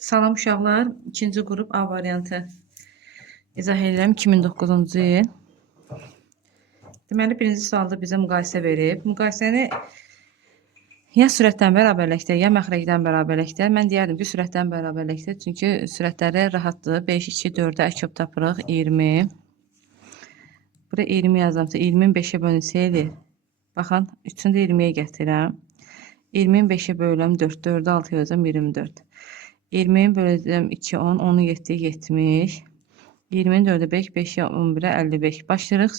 Salam uşaqlar, ikinci qrup A variantı izah edirəm 2009-cu il. Deməli, birinci sualda bizə müqayisə verib. Müqayisəni ya sürətdən bərabərlikdə, ya məxrəcdən bərabərlikdə. Mən deyərdim ki, sürətdən bərabərlikdə, çünki sürətləri rahatdır. 5, 2, 4-ə əkab tapırıq, 20. Burada 20 yazamsa, 20-in 5-ə bölünsəydi, baxın, 3-ünü də 20-yə gətirəm. 20-in 5-ə bölürəm, 4, 4-ə 6 yazacam, 24. 20'yi böləcəm 2, 10, 10'u 7, 70. 20'nin 4'e 5, 5'e 11'e 55. Başlayırıq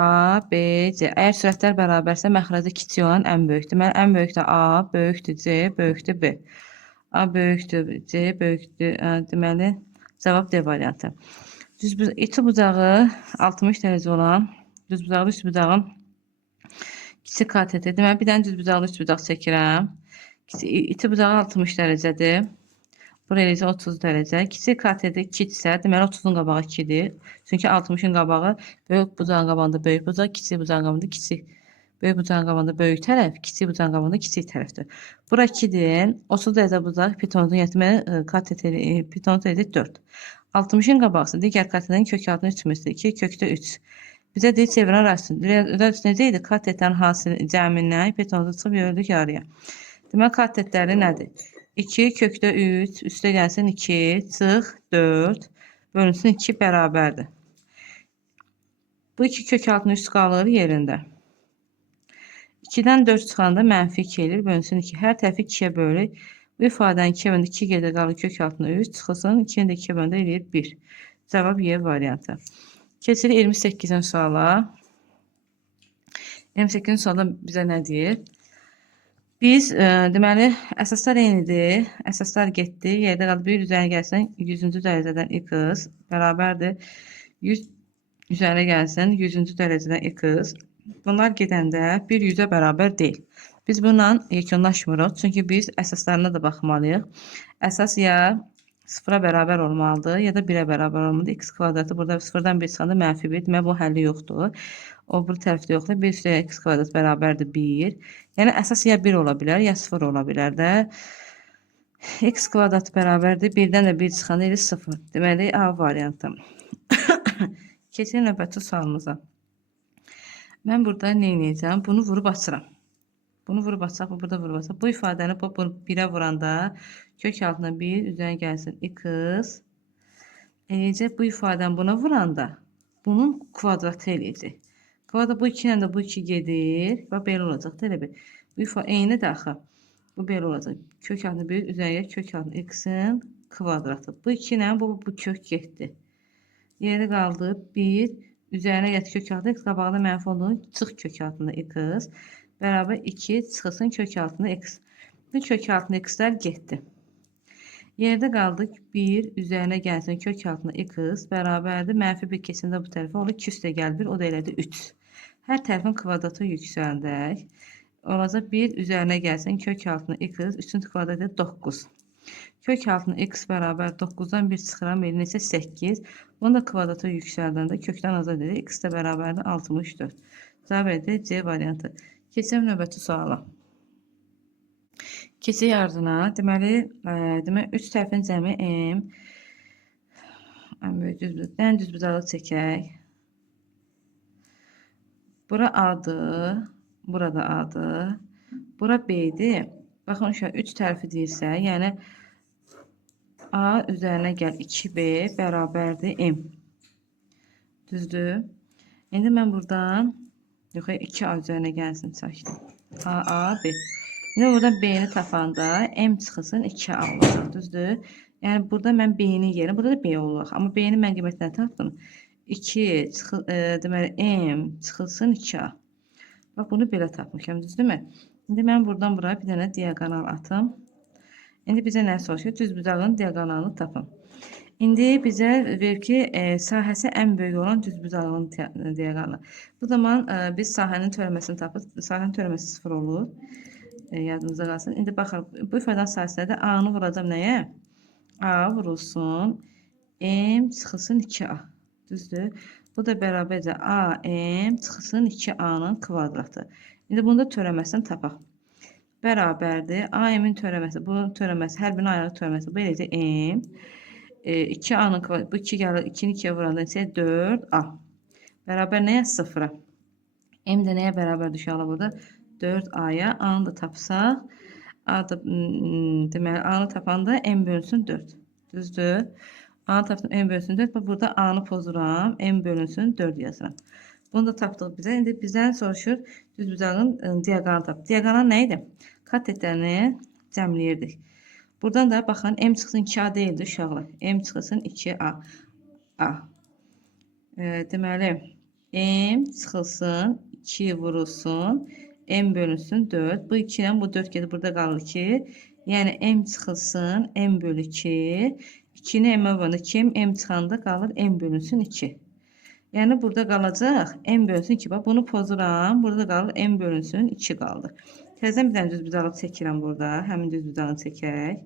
A, B, C. Əgər sürətlər bərabərsə, məxrəcdə kiçik olan ən böyükdür. Deməli, ən böyükdür A, böyükdür C, böyükdür B. A böyükdür, C böyükdür. Deməli, cavab D variantı. İti bucağı 60 dərəcə olan düz bucaqlı üst bucağın kiçik katetə. Deməli, bir dənə düz bucaqlı üst bucaq çəkirəm. İti bucağı 60 dərəcədir. Buraya isə 30 dərəcə. Kiçik katetə 2 isə, deməli 30-un qabağı 2-dir. Çünki 60-ın qabağı böyük bucağın qabağında böyük bucaq, kiçik bucağın qabağında kiçik. Böyük bucağın qabağında böyük tərəf, kiçik bucağın qabağında kiçik tərəfdir. Bura 2-dir. 30 dərəcə bucaq pitonun yetməli katetə pitonun dərəcə 4. 60-ın qabağısı digər katetin kök altına 3 müstə 2 kökdə 3. Bizə deyir çevirən rəsm. Necə idi? Katetlərin hasil cəmindən pitonda çıxıb gördük yarıya. Deməli, katetləri nədir? 2 kökdə 3, üstə gəlsin 2, çıx 4, bölünsün 2 bərabərdir. Bu 2 kök altına 3 qalır yerində. 2-dən 4 çıxanda mənfi 2 edir, bölünsün 2. Hər tərəfi 2-yə bölür. Bu ifadəni 2-yə bölündə 2 gedir, qalır kök altına 3, çıxılsın 2-ni də 2-yə bölündə eləyir 1. Cavab Y variantı. Keçirik 28-ci suala. 28-ci sualda bizə nə deyir? Biz deməli əsaslar eynidir. Əsaslar getdi. Yerdə qaldı. Bir üzərinə gəlsin 100-cü dərəcədən x bərabərdir. 100 üzərinə gəlsin 100-cü dərəcədən x. Bunlar gedəndə bir 100-ə bərabər deyil. Biz bununla yekunlaşmırıq. Çünki biz əsaslarına da baxmalıyıq. Əsas ya 0-a bərabər olmalıdır, ya da 1-ə bərabər olmalıdır. X kvadratı burada 0-dan 1 çıxanda mənfi 1. Deməli bu həlli yoxdur. O bu tərəfdə yoxdur. 1 üstə x kvadrat bərabərdir 1. Yəni əsas ya 1 ola bilər, ya 0 ola bilər də. X kvadrat bərabərdir. 1-dən də 1 çıxanda elə 0. Deməli A variantı. Keçək növbəti sualımıza. Mən burada nə edəcəm? Bunu vurub açıram. Bunu vurub açaq, bu burada vurub açaq. Bu ifadəni bu 1-ə vuranda kök altına 1 üzərinə gəlsin x. Eləyəcək bu ifadəni buna vuranda bunun kvadratı eləyəcək. Kvadrat bu 2 ilə də bu 2 gedir. Və belə olacaq. Elə bir. Bu ifadə eynidir axı. Bu belə olacaq. Kök altına 1 üzərinə kök altına x-in kvadratı. Bu 2 ilə bu kök getdi. Yerdə qaldı 1 üzərinə gətir kök altına x qabağında mənfi olduğunu çıx kök altında x bərabər 2 çıxılsın kök altında x. Bu kök altında x-lər getdi. Yerdə qaldıq 1 üzərinə gəlsin kök altında x bərabərdir. Mənfi 1 keçində bu tərəfə olur 2 üstə gəl 1 o da elədi 3. Hər tərəfin kvadratı yüksəldək. Olacaq 1 üzərinə gəlsin kök altına x 3-cü kvadratı 9. Kök altına x bərabər 9-dan 1 çıxıram elinə isə 8. Bunu da kvadratı yüksəldəndə kökdən azad edir. X də bərabərdir 64. Cavab edir C variantı. Keçək növbəti suala. Keçək ardına. Deməli 3 tərəfin cəmi M. Ən düz bucağı çəkək. Bura A'dır. Burada A'dır. Bura B'dir. Baxın uşaq 3 tərəfi deyirsə, yəni A üzərinə gəl 2B bərabərdir M. Düzdür? İndi mən buradan 2A üzərinə gəlsin çəkdim. A, B. İndi buradan B'ni tapanda M çıxılsın 2A olacaq. Düzdür? Yəni burada mən B'ni yerim. Burada da B olacaq. Amma B'ni mən qiymətini tapdım. 2 deməli M çıxılsın 2A. Bax bunu belə tapmışam, düzdürmü? İndi mən buradan buraya bir dənə diaqonal atım. İndi bizə nə soruşur? Düz bucağın diaqonalını tapın. İndi bizə verir ki, sahəsi ən böyük olan düz bucağın diaqonalı. Bu zaman biz sahənin törəməsini tapırıq. Sahənin törəməsi 0 olur. Yadınızda qalsın. İndi baxın, bu ifadanın sayəsində A-nı vuracam nəyə? A vurulsun. M çıxılsın 2A. Düzdür? Bu da bərabərcə AM çıxılsın 2A'nın kvadratı. İndi bunu da törəməsini tapaq. bərabərdir. AM-in törəməsi, bu törəməsi, hər birinin ayrı törəməsi. Bu eləcək M. 2A-nın kvadraты, bu 2 gəlir, 2-ni 2-yə vuranda isə 4A. Bərabər nəyə? 0-a. M də nəyə bərabərdir uşaqlar burada? 4A-ya. A-nı da tapsaq, deməli, A-nı tapanda M bölünsün 4. Düzdür? A-nı tapdım, M bölünsün 4. Burada A-nı pozuram, M bölünsün 4 yazıram. Bunu da tapdıq bizə. İndi bizdən soruşur, düzbucağın diaqonalını tap. Diaqonal nə idi? Katetlərini cəmləyirdik. Buradan da baxın, M çıxsın 2A deyildi uşaqlar. M çıxsın 2A. A. Deməli, M çıxılsın, 2 vurulsun, M bölünsün 4. Bu 2 ilə bu 4 gedir, burada qalır 2. Yəni, M çıxılsın, M bölü 2. 2-ni M-ə vuranda 2, M çıxanda qalır, M bölünsün 2. Yəni, burada qalacaq, M bölünsün 2. Bax, bunu pozuram, burada qalır, M bölünsün 2 qaldı. Təzədən bir dənə düzbucağı çəkirəm burada. Həmin düzbucağını çəkək.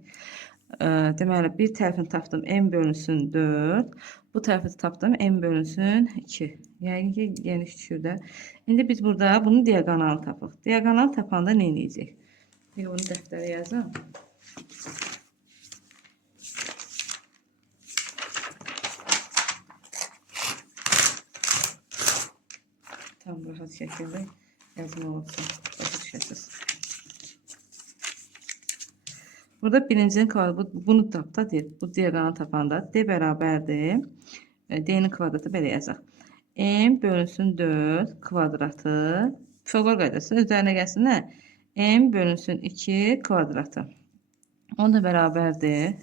Deməli, bir tərəfini tapdım, M bölünsün 4. Bu tərəfi tapdım, M bölünsün 2. Yəni ki, geniş düşür də. İndi biz burada bunun diaqonalını tapıq. Diaqonalını tapanda nə edəcək? Bir bunu dəftərə yazam. Tam rahat şəkildə yazma olsun. Başa düşəsiniz. Burada birincinin kvadraты, bunu tap da deyir. Bu diaqonal tapanda D bərabərdir. D-nin kvadratı belə yazaq. M bölünsün 4 kvadratı. Pifaqor qaydası üzərinə gəlsin nə? M bölünsün 2 kvadratı. O da bərabərdir.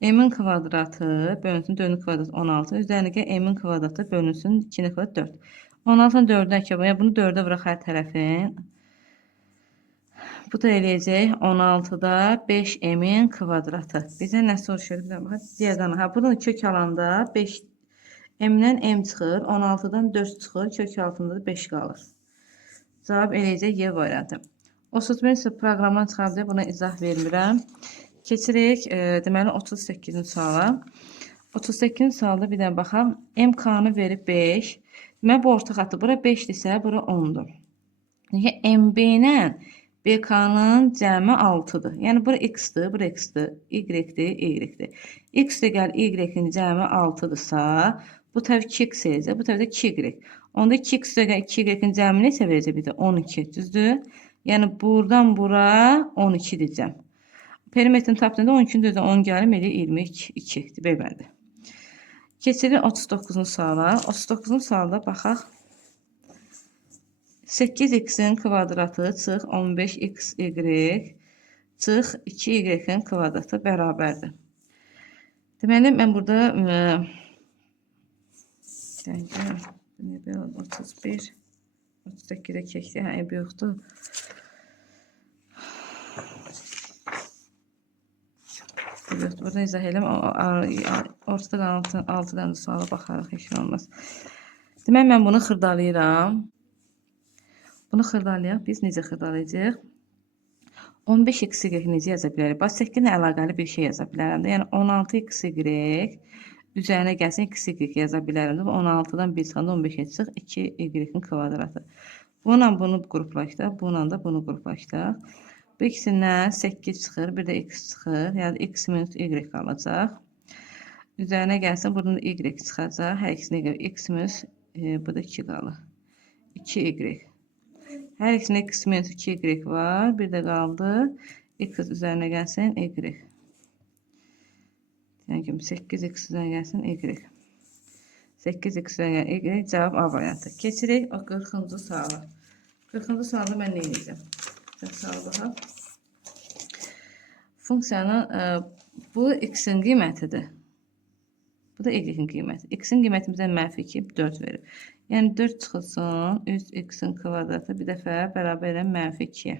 M-in kvadratı bölünsün 4-ün kvadratı 16. Üzərinə M-in kvadratı bölünsün 2-nin kvadratı 4. 16-ın 4-dən 2, yəni bunu 4-ə vuraq hər tərəfin. Bu da eləyəcək 16-da 5M-in kvadratı. Bizə nə soruşur? Diaqonal. Ha, buradan kök alanda 5 M-dən M çıxır, 16-dan 4 çıxır, kök altında da 5 qalır. Cavab eləyəcək Y variantı. 31-ci proqramdan çıxardı, buna izah vermirəm. Keçirik, deməli 38-ci suala. 38-ci sualda bir dənə baxaq. MK-nı verib 5. Deməli, bu orta xətti. Bura 5-dirsə, bura 10-dur. MB ilə BK-nın cəmi 6-dır. Yəni, bura X-dir, bura X-dir, Y-dir, Y-dir. X-də gəl, Y-in cəmi 6-dırsa, bu tərəf 2X eləcək, bu tərəfdə 2Y. Onda 2X-də gəl, 2Y-in cəmi neçə verəcək bizə? 12, düzdür? Yəni, buradan bura 12 deyəcəm. Perimetrini tapdığında 12-nin özü 10 gəlim, elə 22, beybəndi. Keçirik 39-cu suala. 39-cu sualda baxaq. 8x-in kvadratı çıx 15xy çıx 2y-in kvadratı bərabərdir. Deməli, mən burada 31, 38-də keçdi, eybi yoxdur. Burada izah edim, ortada qalan 6 dənə suala baxarıq, heç nə olmaz. Demək, mən bunu xırdalayıram. Bunu xırdalayaq, biz necə xırdalayacaq? 15xy necə yaza bilərik? Bax, 8 ilə əlaqəli bir şey yaza bilərəm. Yəni, 16xy üzərinə gəlsin, xy yaza bilərəm. 16-dan 1 çıxanda 15-ə çıx, 2y-in kvadratı. Bununla bunu qruplaşdıq, bununla da bunu qruplaşdıq. Bu ikisindən 8 çıxır, bir də x çıxır. Yəni, x minus y qalacaq. Üzərinə gəlsin, buradan da y çıxacaq. Hər ikisinə görə x minus, bu da 2 qalır. 2y. Hər ikisində x minus 2y var. Bir də qaldı. X üzərinə gəlsin, y. Yəni, 8x üzərinə gəlsin, y. 8x üzərinə gəlsin, y. Cavab A variantı. Keçirik o 40-cı suala. 40-cı sualda mən nə edəcəm? Baxaq. Funksiyanın, bu x-in qiymətidir. Bu da y-in qiyməti. X-in qiyməti bizə mənfi 2, 4 verir. Yəni, 4 çıxılsın, 3x-in kvadratı bir dəfə bərabər ilə mənfi 2-yə.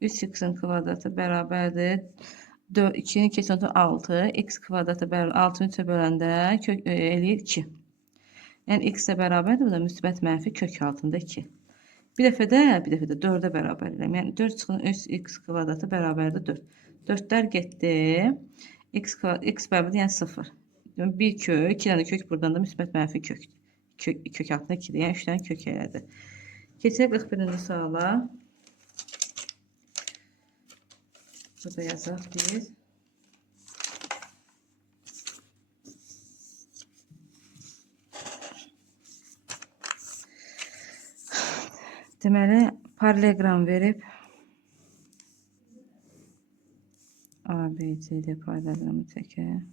3x-in kvadratı bərabərdir. 2-ni keçən 6, x kvadratı bərabər 6-nı 3-ə böləndə eləyir 2. Yəni, x də bərabərdir, bu da müsbət mənfi kök altında 2. Bir dəfə də 4-ə bərabər edirəm. Yəni, 4 çıxın 3x kvadratı bərabərdir 4. 4-lər getdi. X bərabərdir, yəni 0. Bir kök, 2 dənə kök, buradan da müsbət mənfi kökdür. Kök altında 2-dir, yəni 3 dənə kök elədi. Keçək 41-ci suala. Burada yazaq biz. Deməli, parallelogram verib ABCD paralelogramı çəkək.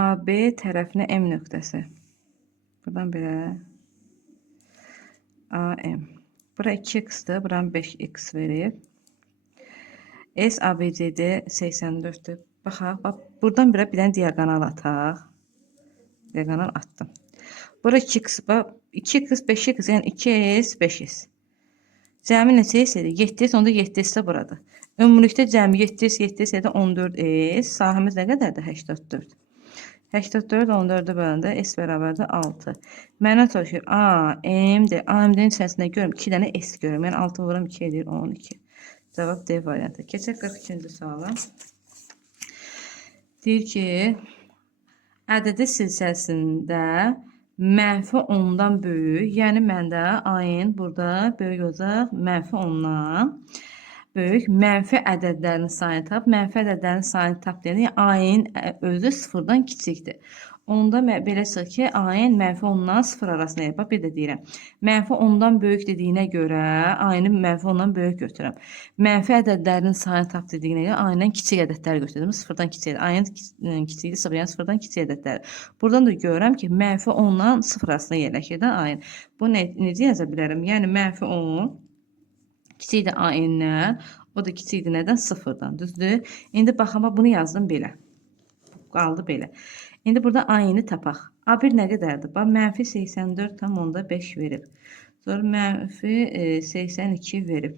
AB tərəfinə M nöqtəsi. Buradan belə AM. Bura 2x-dir, buranı 5x verib. S ABCD 84-dür. Baxaq, bax, buradan bir dənə diagonal ataq. Diagonal attım. Bura 2x, bax, 2x, 5x, yəni 2s, 5s. Cəmi neçə s edir? 7s, onda 7s də buradır. Ümumilikdə cəmi 7s, 7s edir 14s. Sahimiz nə qədərdir? 84. 84 14-ü böləndə s bərabərdir 6. Mənə çalışır A, M-dir. AMD-nin içərisində görürüm 2 dənə s görürüm. Yəni 6 vururam 2 edir 12. Cavab D variantı. Keçək 42-ci suala. Deyir ki, ədədi silsiləsində mənfi 10-dan böyük, yəni məndə ayın burada böyük olacaq, mənfi 10-dan böyük, mənfi ədədlərin sayını tap, mənfi ədədlərin sayını tap deyəndə ayın özü 0-dan kiçikdir. Onda belə çıxır ki, ayın mənfi 10-dan 0 arasında yapaq. Bir də deyirəm, mənfi 10-dan böyük dediyinə görə ayını mənfi 10-dan böyük götürürəm. Mənfi ədədlərin sayını tap dediyinə görə ayından kiçik ədədləri götürdüm. 0-dan kiçikdir. Ayın kiçikdir 0, yəni 0-dan kiçik ədədləri. Buradan da görürəm ki, mənfi 10-dan 0 arasında yerləşir də ayın. Bu necə yaza bilərəm? Yəni mənfi 10 kiçikdir ayından, o da kiçikdir nədən? 0-dan, düzdür? İndi baxama bunu yazdım belə. Qaldı belə. İndi burada ayını tapaq. A1 nə qədərdir? Bax, mənfi 84,5 verib. Sonra mənfi 82 verib.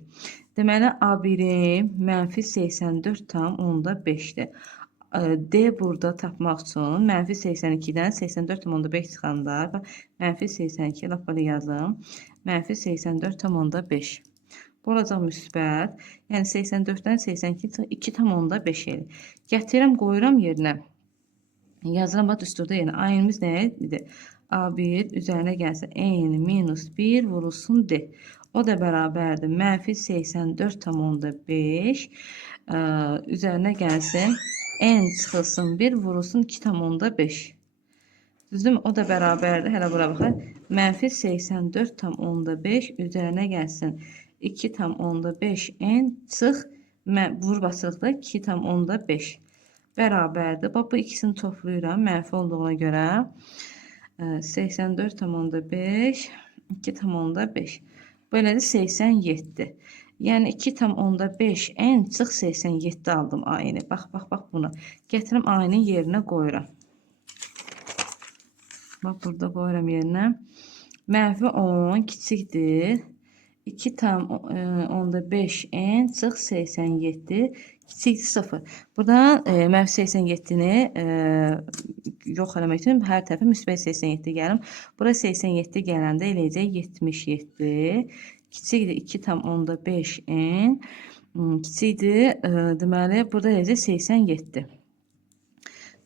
Deməli, A1-im mənfi 84,5-dir. D burada tapmaq üçün mənfi 82-dən 84,5 çıxanda, mənfi 82, laf belə yazım. Mənfi 84,5. Bu olacaq müsbət. Yəni 84-dən 82 2,5 edir. Gətirirəm, qoyuram yerinə. Yazıram, bax, üstüdə yəni ayımız nə idi? A1 üzərinə gəlsə n minus 1 vurulsun D. O da bərabərdir. Mənfi 84,5 üzərinə gəlsin n çıxılsın 1 vurulsun 2,5. Düzdürmü? O da bərabərdir. Hələ bura baxaq. Mənfi 84,5 üzərinə gəlsin 2,5 n çıx vur basılıqda 2,5 bərabərdir. Bax, bu ikisini toplayıram mənfi olduğuna görə 84,5 2,5 belədir 87. Yəni 2,5 n çıx 87 aldım ayını. Bax bunu. Gətirim ayının yerinə qoyuram. Bax, burada qoyuram yerinə. Mənfi 10 kiçikdir 2,5 n çıx 87 kiçikdir 0. Buradan mənfi 87-ni yox eləmək üçün hər tərəfə müsbət 87 gəlim. Bura 87 gələndə eləyəcək 77 kiçikdir 2,5 n kiçikdir deməli burada eləyəcək 87.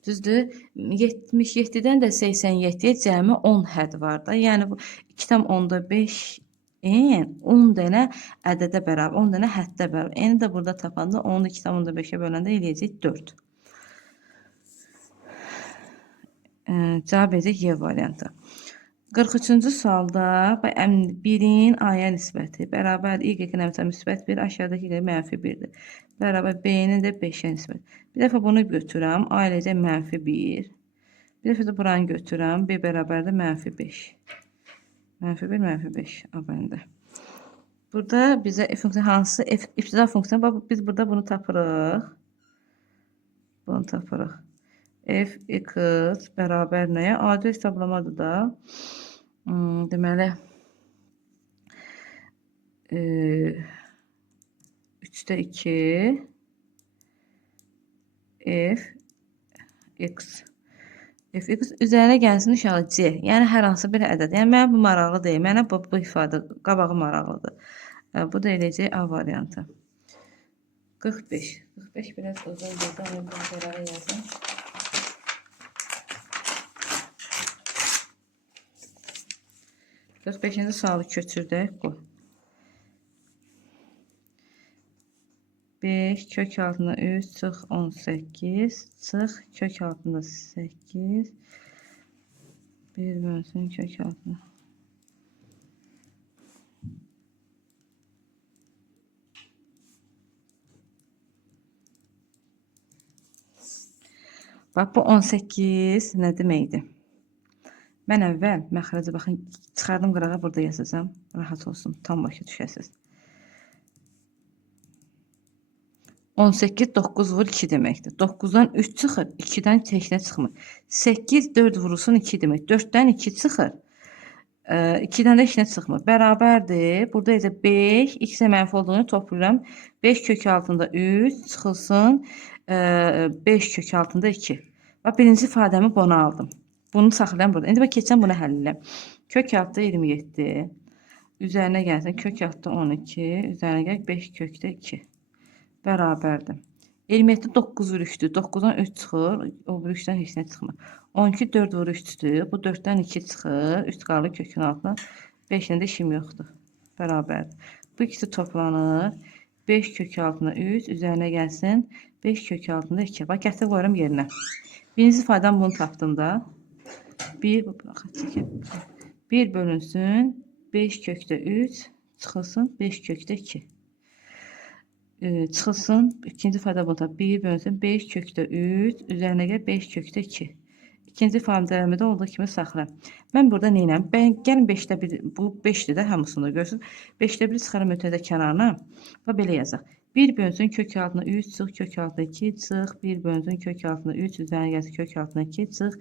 Düzdür? 77-dən də 87-yə cəmi 10 hədd var da. Yəni bu 2,5 n 10 dənə ədədə bərabər, 10 dənə həddə bərabər. N də burada tapanda 10-u 2,5-ə böləndə eləyəcək 4. Cavab edəcək Y variantı. 43-cü sualda 1-in A-ya nisbəti bərabər Y-nin müsbət 1, aşağıdakı ilə mənfi 1-dir. Bərabər B-nin də 5-ə nisbət. Bir dəfə bunu götürəm, A eləyəcək mənfi 1. Bir dəfə də buranı götürəm, B bərabərdir mənfi 5. Mənfi 1, mənfi 5 abərində. Burada bizə funksiya hansı? İbtida funksiya. Biz burada bunu tapırıq. Bunu tapırıq. F(x) bərabər nəyə? Adi hesablamadır da. Deməli 3-də 2 f(x) f(x) üzərinə gəlsin inşallah c. Yəni hər hansı bir ədəd. Yəni mənə bu maraqlı deyil. Mənə bu ifadə qabağı maraqlıdır. Bu da eləyəcək A variantı. 45. 45 biraz uzun bir də qərara yazın. 45-ci sualı köçürdək. 5 kök altında 3 çıx 18 çıx kök altında 8 1 bölsün kök altında. Bax bu 18 nə deməkdir? Mən əvvəl məxrəcə baxın çıxardım qırağa burada yazacağam. Rahat olsun. Tam başa düşəsiniz. 18 9 vur 2 deməkdir. 9-dan 3 çıxır, 2-dən təklə çıxmır. 8 4 vurulsun 2 demək. 4-dən 2 çıxır. 2-dən də heç nə çıxmır. Bərabərdir. Burada isə 5 x-ə mənfi olduğunu toplayıram. 5 kök altında 3 çıxılsın 5 kök altında 2. Bax birinci ifadəmi bunu aldım. Bunu saxlayıram burada. İndi bax keçən bunu həll edirəm. Kök altında 27. Üzərinə gəlsin kök altında 12. Üzərinə gəl 5 kökdə 2. Bərabərdir. 27 9 vur 3-dür. 9-dan 3 çıxır. O bir 3-dən heç nə çıxmır. 12 4 vur 3-dür. Bu 4-dən 2 çıxır. 3 qalır kökün altına. 5-lə də işim yoxdur. Bərabərdir. Bu ikisi toplanır. 5 kök altına 3. Üzərinə gəlsin. 5 kök altında 2. Bax, gətirib qoyuram yerinə. Birinci ifadəm bunu tapdım da. 1 bölünsün. 5 kökdə 3. Çıxılsın. 5 kökdə 2. Çıxılsın. İkinci ifadə burada 1 bölünsün 5 kökdə 3 üzərinə gəl 5 kökdə 2. İkinci ifadəmi də olduğu kimi saxlayıram. Mən burada nə edirəm? Gəlin 5də 1 bu 5-dir də hamısını görürsünüz. 5də 1 çıxarım ötədə kənarına. Və belə yazaq. 1 bölünsün kök altına 3 çıx kök altına 2 çıx 1 bölünsün kök altına 3 üzərinə gəlsin kök altına 2 çıx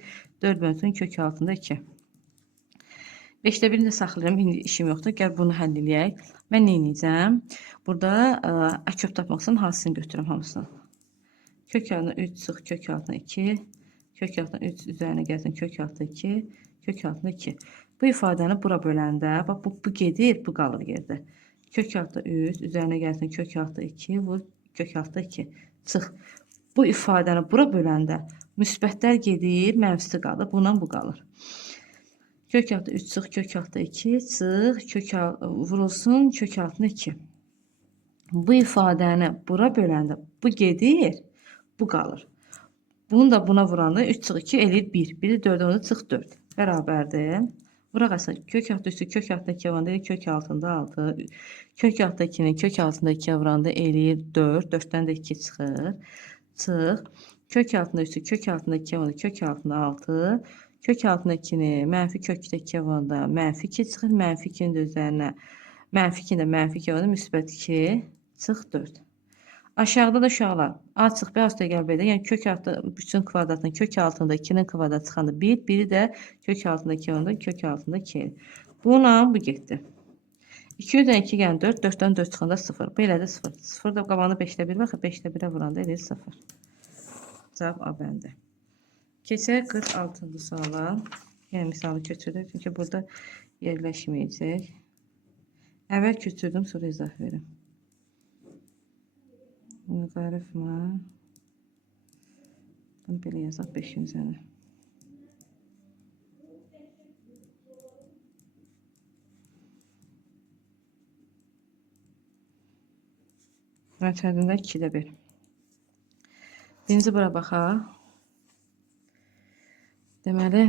4 bölünsün kök altında 2. 5də 1-ni də saxlayıram. İndi işim yoxdur. Gəl bunu həll eləyək. Mən nə edəcəm? Burada əköb tapmaq üçün hansını götürürəm hamısını. Kök altına 3 çıx kök altına 2. Kök altına 3 üzərinə gəlsin kök altına 2. Kök altına 2. Bu ifadəni bura böləndə, bax bu gedir, bu qalır yerdə. Kök altına 3 üzərinə gəlsin kök altına 2 vur kök altına 2. Çıx. Bu ifadəni bura böləndə müsbətlər gedir, mənfisi qalır. Bundan bu qalır. Kök altı 3 çıx kök altı 2 çıx vurulsun kök altına 2. Bu ifadəni bura böləndə bu gedir, bu qalır. Bunu da buna vuranda 3 çıx 2 eləyir 1. 1-i 4-ə vuranda çıx 4. Bərabərdir. Bura qalsa kök altı üstü kök altında 2 vuranda kök altında 6. Kök altında 2-ni kök altında 2-yə vuranda eləyir 4. 4-dən də 2 çıxır. Çıx. Kök altında üstü kök altında 2-yə vuranda kök altında 6. Kök altında 2-ni mənfi kökdə 2-yə vuranda mənfi 2 çıxır. Mənfi 2-nin də üzərinə mənfi 2-ni də mənfi 2-yə vuranda müsbət 2 çıx 4. Aşağıda da uşaqlar A çıx B üstə gəl B-də. Yəni kök altı bütün kvadratın kök altında 2-nin kvadratı çıxanda 1. Biri də kök altında 2 vuranda kök altında 2. Buna bu getdi. 2-dən 2 gələn 4. 4-dən 4 çıxanda 0. Bu elə də 0. 0 da qabağında 5-də 1 var. 5-də 1-ə vuranda elə 0. Cavab A bəndi. Keçək 46-cı suala. Yəni misalı köçürdük. Çünki burada yerləşməyəcək. Əvvəl köçürdüm, sonra izah verim. Loqaritma. Bunu belə yazaq 5-in üzərinə. Məthədində 2-də 1. Birinci bura baxaq. Deməli,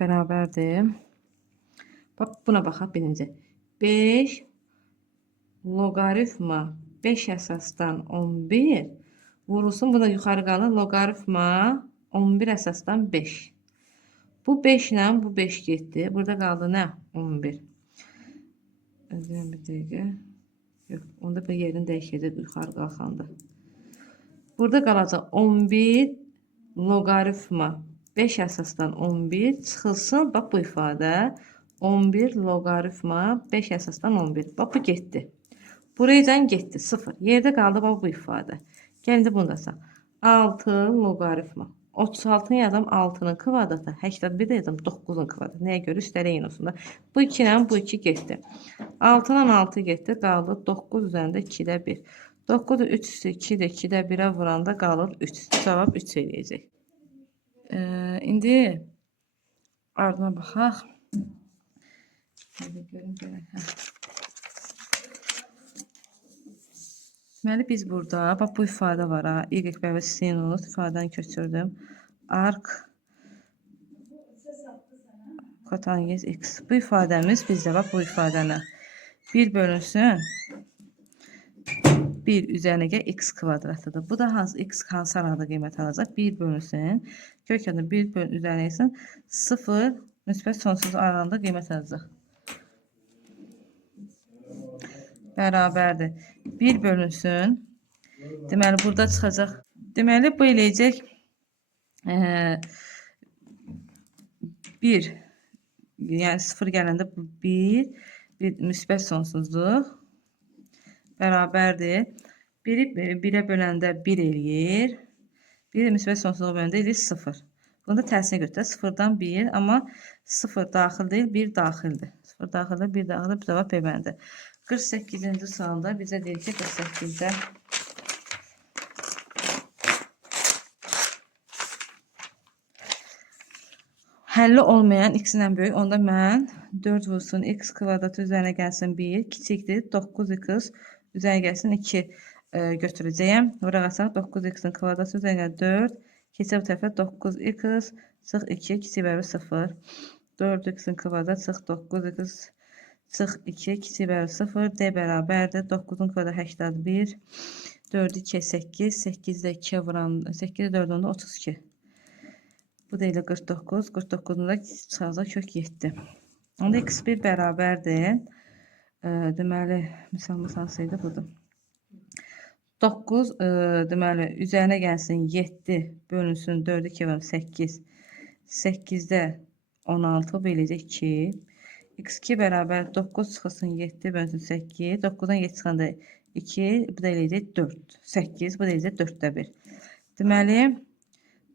bərabərdir. Bax, buna baxaq birinci. 5 loqaritma 5 əsasdan 11 vurulsun. Bu da yuxarı qalır. Loqaritma 11 əsasdan 5. Bu 5 ilə bu 5 getdi. Burada qaldı nə? 11. Özləyəm bir dəqiqə. Yox, onda bu yerini dəyişəcək yuxarı qalxanda. Burada qalacaq 11 loqaritma 5 əsasdan 11 çıxılsın. Bax bu ifadə 11 loqaritma 5 əsasdan 11. Bax bu getdi. Buradan getdi 0. Yerdə qaldı bax bu ifadə. Gəlin bunu da sağ. 6 loqaritma. 36-nı yazam 6-nın kvadratı. 81 də yazam 9-un kvadratı. Nəyə görə? Üstələyin olsun da. Bu 2 ilə bu 2 getdi. 6-dan 6 getdi. Qaldı 9 üzərində 2-də 1. 9-da 3 üstü 2-də 2-də 1-ə vuranda qalır 3. Cavab 3 eləyəcək. İndi ardına baxaq. Görün görək. Deməli biz burada bax bu ifadə var ha. Y və sinus ifadəni köçürdüm. Arc kotangens x. Bu ifadəmiz bizdə bax bu ifadəni 1 bölünsün 1 üzərinə x kvadratıdır. Bu da hansı x hansı arada qiymət alacaq? 1 bölünsün. Kökəndə 1 bölün üzərinə isə 0 müsbət sonsuz aralığında qiymət alacaq. Bərabərdir. 1 bölünsün. Deməli burada çıxacaq. Deməli bu eləyəcək 1 yəni 0 gələndə bu 1 müsbət sonsuzluq bərabərdir. 1-i 1-ə böləndə 1 eləyir. 1-i müsbət sonsuzluğa böləndə eləyir 0. Bunu da tərsinə götürək. 0-dan 1, amma 0 daxil deyil, 1 daxildir. 0 daxildir, 1 daxildir, bu cavab B-bəndir. 48-ci sualda bizə deyir ki, 48-də həlli olmayan x-dən böyük, onda mən 4 vursun x kvadratı üzərinə gəlsin 1, kiçikdir, 9x üzərinə gəlsin 2 götürəcəyəm. Bura qalsaq 9x-in kvadratı üzərinə 4, keçə bu tərəfə 9x çıx 2, kiçik bərabər 0. 4x-in kvadratı çıx 9x çıx 2, kiçik bərabər 0, d bərabərdir. 9-un kvadratı 81, 4-ü 2, 8, 8-də 2 vuran, 8-də 4 onda 32. Bu da elə 49. 49-un da çıxacaq kök 7. Onda x1 bərabərdir. Deməli, misalımız hansı idi? Budur. 9 deməli, üzərinə gəlsin 7 bölünsün 4-ü 2 var 8. 8-də 16 beləcək 2. x2 bərabər 9 çıxılsın 7 bölünsün 8. 9-dan 7 çıxanda 2. Bu da eləyəcək 4. 8. Bu da eləyəcək 4-də 1. Deməli,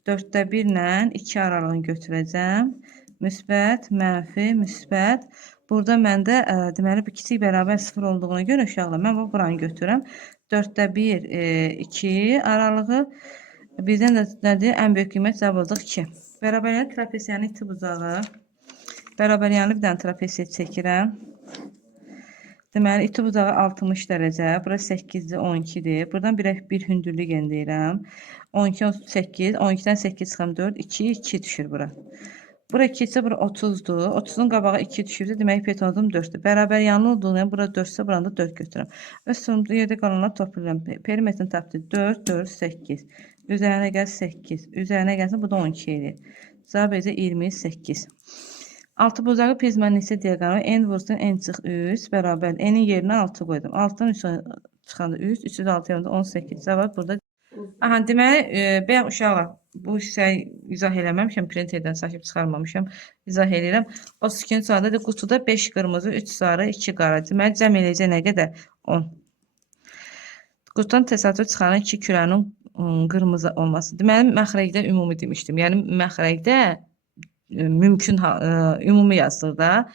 4-də 1 ilə 2 aralığını götürəcəm. Müsbət, mənfi, müsbət. Burada məndə deməli bu kiçik bərabər 0 olduğuna görə uşaqlar mən bu buranı götürürəm. 4-də 1, 2 aralığı. Birdən də nədir? Ən böyük qiymət cavab olacaq 2. Bərabəryanlı trapesiyanın iti bucağı. Bərabəryanlı bir dənə trapesiya çəkirəm. Deməli, iti bucağı 60 dərəcə. Burası 8-dir, 12-dir. Buradan bir hündürlük endirirəm. 12, 18, 12-dən 8 çıxam 4, 2, 2 düşür bura. Bura 2 isə bura 30-dur. 30-un qabağı 2 düşürdü. Demək, hipotenuzum 4-dür. Bərabər yanlı olduğunu, yəni bura 4 isə buranda 4 götürürəm. Öz sonunda yerdə qalanlar toplayıram. Perimetrini tapdı. 4, 4, 8. Üzərinə gəl 8. Üzərinə gəlsin, bu da 12 edir. Cavab edəcək 28. Altı bucağı prizmanın isə diaqonalı n vursun n çıx 3 bərabər n-in yerinə 6 qoydum. 6-dan 3 çıxanda 3, 3 6 yanında 18. Cavab burada. Aha, deməli, bayaq uşaqlar bu hissəyi izah eləməmişəm, printerdən çəkib çıxarmamışam, izah edirəm. 32-ci sualda qutuda 5 qırmızı, 3 sarı, 2 qara. Deməli, cəm eləyəcək nə qədər? 10. Qutudan təsadüf çıxaran 2 kürənin qırmızı olması. Deməli, məxrəcdə ümumi demişdim. Yəni, məxrəcdə mümkün ümumi yazılır da.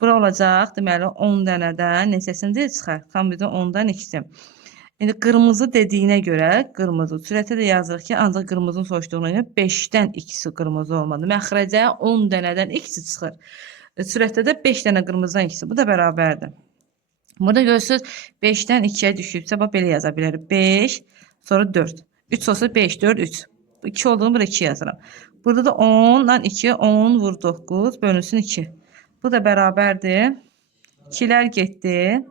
Bura olacaq, deməli, 10 dənədən neçəsində çıxar? Tam bizə 10-dan 2-si. İndi qırmızı dediyinə görə qırmızı. Sürətə də yazırıq ki, ancaq qırmızının soruşduğuna görə 5-dən 2-si qırmızı olmadı. Məxrəcə 10 dənədən 2-si çıxır. Sürətdə də 5 dənə qırmızıdan 2-si. Bu da bərabərdir. Burada görürsünüz 5-dən 2-yə düşübsə, bax belə yaza bilərik. 5, sonra 4. 3 olsa 5, 4, 3. 2 olduğunu burada 2 yazıram. Burada da 10-dan 2, 10 vur 9, bölünsün 2. Bu da bərabərdir. 2-lər getdi.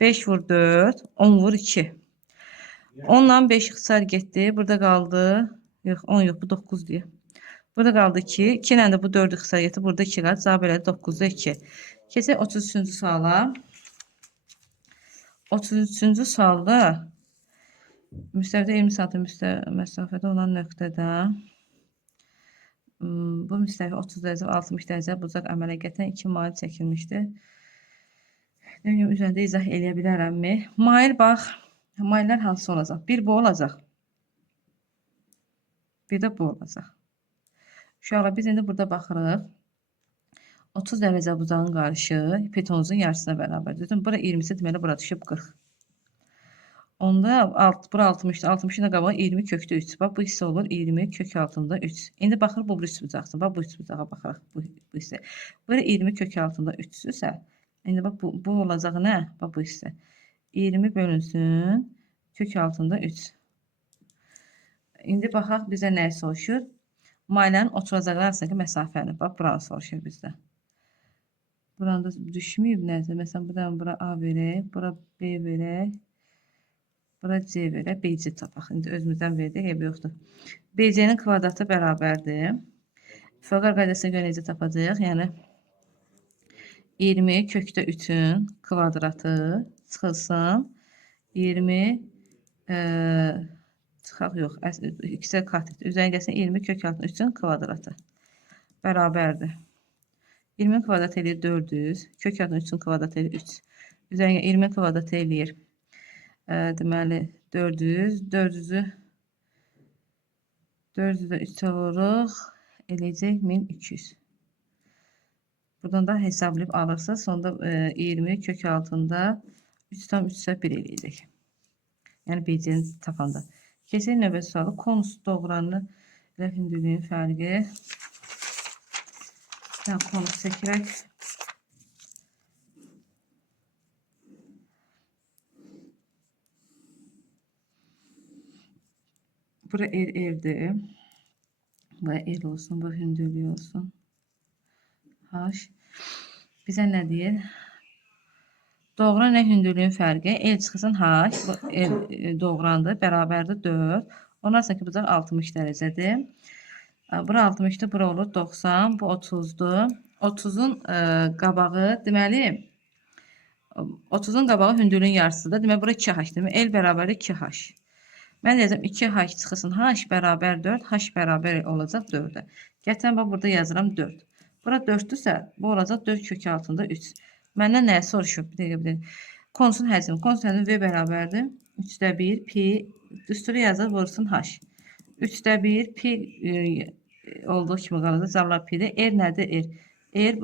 5 vur 4, 10 vur 2. 10'dan 5 ixtisar getdi. Burada qaldı. Yox, 10 yox, bu 9 deyir. Burada qaldı 2. 2 ilə də bu 4 ixtisar getdi. Burada 2 qaldı. Cavab elədi 9'da 2. Keçək 33-cü suala. 33-cü sualda müstəvidə 20 sm məsafədə olan nöqtədə bu müstəvi 30 dərəcə və 60 dərəcə bucaq əmələ gətirən 2 mail çəkilmişdir. Döngəm üzərində izah eləyə bilərəmmi? Mail bax. Maillər hansı olacaq? Bir bu olacaq. Bir də bu olacaq. Uşaqlar biz indi burada baxırıq. 30 dərəcə bucağın qarşı hipotenuzun yarısına bərabərdir. Bura 20-si deməli bura düşüb 40. Onda bura 60-dır. 60-ın da qabağı 20 kökdə 3. Bax bu hissə olur 20 kök altında 3. İndi baxırıq bu üst bucaqdır. Bax bu üst bucağa baxırıq bu hissə. Bura 20 kök altında 3-sürsə, indi bax bu olacaq nə? Bax bu hissə. 20 bölünsün kök altında 3. İndi baxaq bizə nə soruşur? Maillərin oturacaqlar arasındakı məsafəni. Bax, buranı soruşur bizdə. Buranda düşməyib nəsə. Məsələn, buradan bura A verək, bura B verək, bura C verək, BC tapaq. İndi özümüzdən verdik, ev yoxdur. BC-nin kvadratı bərabərdir. Fövqəladə qaydasına görə necə tapacağıq? Yəni 20 kökdə 3-ün kvadratı çıxılsın 20 çıxaq yox, x-ə kat üzərinə gəlsin 20 kök altında 3-ün kvadratı bərabərdir. 20 kvadrat eləyir 400, kök altında 3-ün kvadratı eləyir 3. Üzərinə 20 kvadrat eləyir deməli 400, 400-ü 3-ə vururuq, eləyəcək 1200. Buradan da hesablayıb alırsınız. Sonda 20 kök altında 3 tam 3'e 1 eləyəcək. Yəni BC-ni tapanda. Keçək növbəti sualı. Konus doğranlı ilə hündürlüyün fərqi. Konus çəkirək. Bura erdir. Bura er olsun, bura hündürlüyü olsun. H. Bizə nə deyir? Doğran ilə hündürlüyün fərqi. El çıxsın H. Doğrandır. Bərabərdir 4. Ondan sonraki bucaq 60 dərəcədir. Bura 60'dır. Bura olur 90. Bu 30'dur. 30'un qabağı deməli 30'un qabağı hündürlüyün yarısıdır. Deməli bura 2H demək. El bərabərdir 2H. Mən deyəcəm 2H çıxsın H bərabər 4. H bərabər olacaq 4'ə. Gətirəm bax burada yazıram 4. Bura 4'dürsə, bu olacaq 4 kök altında 3. Məndən nəyə soruşub? Bir dəqiqə. Konusun həcmi. Konusun həcmi V bərabərdir. 3'də 1 pi. Düsturu yazır, vursun H. 3'də 1 pi olduğu kimi qalacaq. Cavablar pi'dir. R nədir? R. R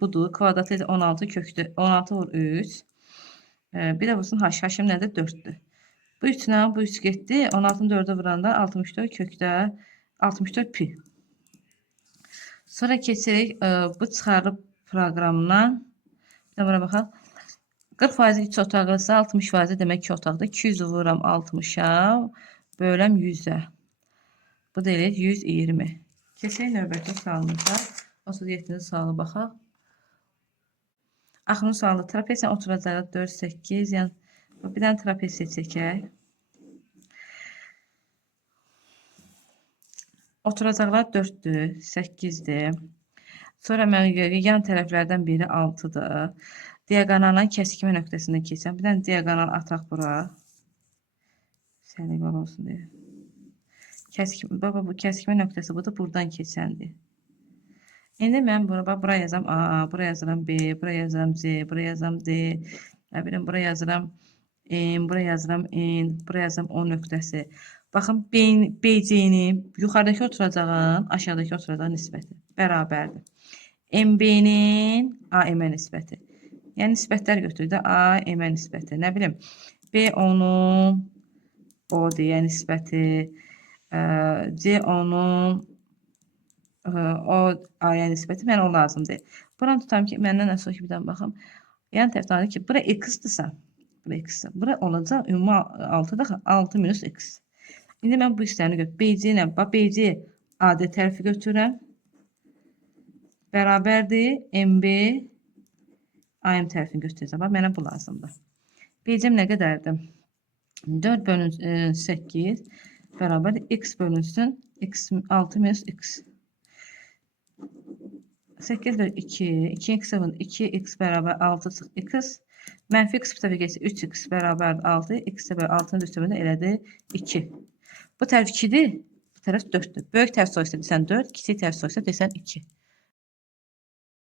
budur. Kvadratı 16 kökdür. 16 vur 3. Bir də vursun H. H'im nədir? 4'dür. Bu 3 nə? Bu 3 getdi. 16'ın 4'ə vuranda 64 kökdə 64 pi. Sonra keçirik bu çıxarıb proqramdan. Bir də buna baxaq. 40% 3 otaqlısa 60% demək ki otaqda. 200 vururam 60'a böləm 100'ə. Bu da elə 120. Keçək növbəti sualımıza. 37-ci sualı baxaq. Axırıncı sualda trapesiyanın oturacağı 4, 8. Yəni bir dənə trapesiya çəkək. Oturacaqlar 4'dür, 8'dir. Sonra mən yan tərəflərdən biri 6'dır. Diagonalın kəsikmə nöqtəsindən keçən. Bir dənə diagonal ataq bura. Səliqəli olsun deyə. Baba bu kəsikmə nöqtəsi budur, buradan keçəndir. İndi mən bura yazam A, bura yazıram B, bura yazıram C, bura yazıram D. Bura yazıram M, bura yazıram N, bura yazıram O nöqtəsi. Baxın, BC-nin yuxarıdakı oturacağın aşağıdakı oturacağın nisbəti bərabərdir. MB-nin AM-ə nisbəti. Yəni nisbətlər götürür də AM-ə nisbəti. Nə bilim, B10-un O deyə nisbəti, C10-un O A-ya nisbəti mənə o lazımdır. Buranı tutam ki, məndən nə sonra ki, bir dənə baxım. Yəni tərəfdən ki, bura x-dırsa, bura olacaq ümumi 6'da 6 minus x. İndi mən bu işlərini götürürəm. BC ilə, bax BC AD tərəfi götürürəm. Bərabərdir MB AM tərəfini götürəcəm. Bax mənə bu lazımdır. BC nə qədərdir? 4 bölünsün 8 bərabər x bölünsün x 6 minus x. 8 bölü 2, 2x 2x bərabər 6 çıx x. Mənfi x bu tərəfə geçsə 3x bərabər 6, x bölü 6'nın üstündə elədi 2. Bu tərəf 2'dir, bu tərəf 4'dür. Böyük tərəf soysa desən 4, kiçik tərəf soysa desən 2.